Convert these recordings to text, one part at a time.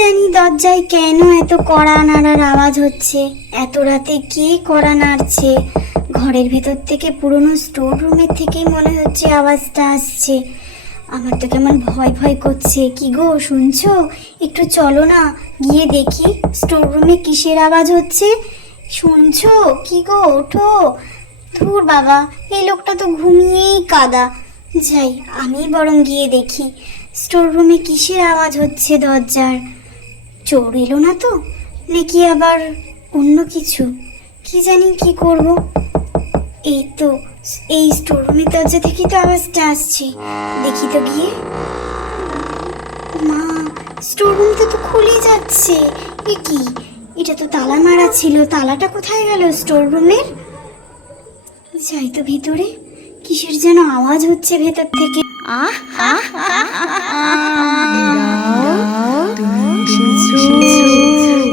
জানি দরজায় কেন এত কড়া নাড়ার আওয়াজ হচ্ছে? এত রাতে কে কড়া নাড়ছে? ঘরের ভেতর থেকে পুরনো স্টোর রুমের থেকেই মনে হচ্ছে আওয়াজটা আসছে। আমার তো কেমন ভয় ভয় করছে। কি গো, শুনছো? একটু চলো না, গিয়ে দেখি স্টোর রুমে কিসের আওয়াজ হচ্ছে। শুনছো? কি গো, ওঠো। ধুর বাবা, এই লোকটা তো ঘুমিয়েই কাদা। যাই, আমি বরং গিয়ে দেখি স্টোর রুমে কিসের আওয়াজ হচ্ছে। দরজার চোর এলো না তো, নাকি আবার অন্য কিছু? কি জানি কি করব। এই তো, এই স্টোর রুমের দরজা থেকেই তো আওয়াজটা আসছে। দেখি তো গিয়ে। মা, স্টোর রুমটা তো খুলে যাচ্ছে। এ কি? এটা তো তালা মারা ছিল, তালাটা কোথায় গেল স্টোর রুমের? যাই তো ভিতরে, কিসের যেন আওয়াজ হচ্ছে ভেতর থেকে।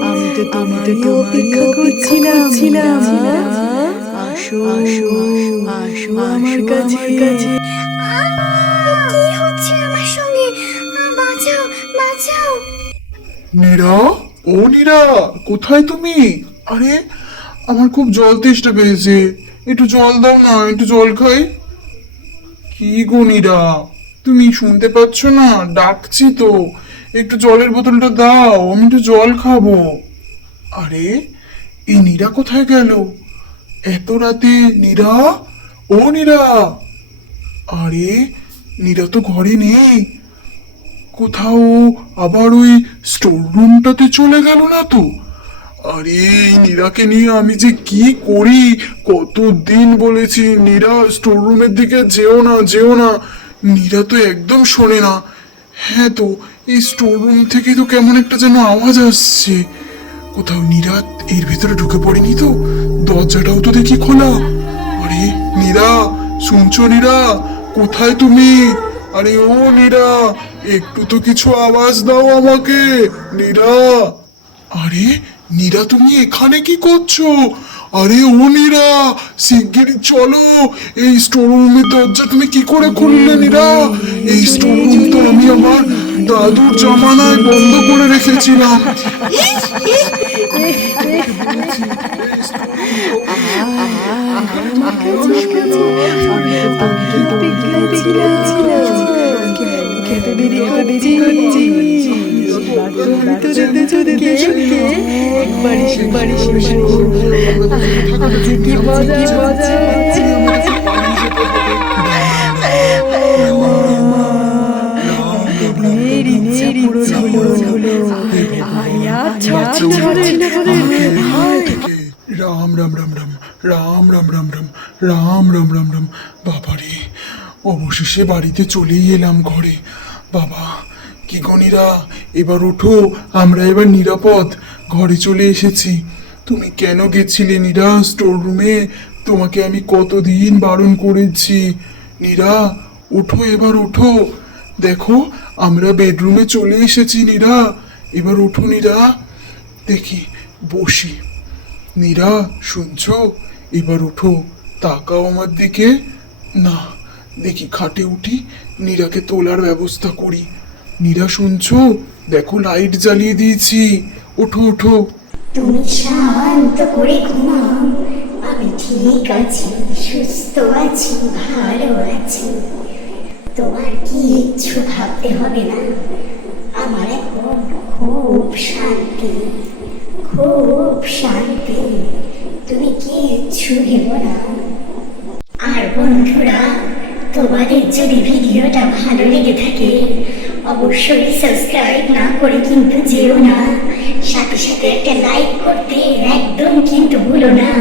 আমি তো তোমারই অপেক্ষা করছিলাম। আসো আসো আসো আমার কাছে। কি হচ্ছে আমার সঙ্গে? বাঁচাও, বাঁচাও। নীরা, ও নীরা, কোথায় তুমি? আরে, আমার খুব জল তেষ্টা পেয়েছে, একটু জল দাও না, একটু জল খাই। কি গো নীরা, তুমি শুনতে পাচ্ছ না? ডাকছি তো, একটু জলের বোতলটা দাও, আমি একটু জল খাবো। আরে, এই নীরা কোথায় গেল এত রাতে? নীরা, ও নীরা। আরে, নীরা তো ঘরে নেই। কোথাও আবার ওই স্টোর রুমটাতে চলে গেল না তো? আরে, এই নীরাকে নিয়ে আমি যে কি করি! কতদিন বলেছি নীরা স্টোর রুমের দিকে যেও না, যেও না। নীরা তো একদম শোনে না। হ্যাঁ তো, এই স্টোর রুম থেকে তো কেমন একটা যেন আওয়াজ আসছে। কোথাও নীরা এর ভিতরে ঢুকে পড়েনি তো? দরজাটাও তো দেখি খোলা। আরে নীরা, শুনছো নীরা? কোথায় তুমি? আরে ও নীরা, একটু তো কিছু আওয়াজ দাও আমাকে। নীরা, আরে নীরা, তুমি এখানে কি করছো? আরে ও নীরা, শিগগিরই চলো। এই স্টোর রুমের দরজা তুমি কি করে খুললে নীরা? এই স্টোর রুম তো আমি আমার দাদুর জামানায় বন্ধ করে রেখেছিলাম। কি মজা মজা রাম রাম রাম রাম, রাম রাম রাম রাম, রাম রাম রাম রাম। বাবারে, অবশেষে বাড়িতে চলেই এলাম ঘরে। বাবা, কি গণিরা, এবার ওঠো, আমরা এবার নিরাপদ ঘরে চলে এসেছি। তুমি কেন গেছিলে নীরা স্টোর রুমে? তোমাকে আমি কতদিন বারণ করেছি। নীরা, ওঠো, এবার ওঠো। দেখো, আমরা বেডরুমে চলে এসেছি নীরা। এবার ওঠো নীরা, দেখি, বসি। নীরা, শুনছো? এবার উঠো, তাকাও আমার দিকে। না, দেখি খাটে উঠি, নীরাকে তোলার ব্যবস্থা করি। নীরা, শুনছো? দেখো, লাইট জ্বালিয়ে দিয়েছি। ওঠো ওঠো। তুমি শান্ত করে ঘুমাও, আমি ঠিক আছি, সুস্থ আছি, ভালো আছি। তোমার কিচ্ছু ভাবতে হবে না। আমার এখন খুব শান্তি, খুব শান্তি। তুমি কিচ্ছু ভেবো না। আর বন্ধুরা, তোমাদের যদি ভিডিওটা ভালো লেগে থাকে, অবশ্যই সাবস্ক্রাইব না করে কিন্তু যেও না। সাথে সাথে একটা লাইক করতে একদম কিন্তু ভুলো না।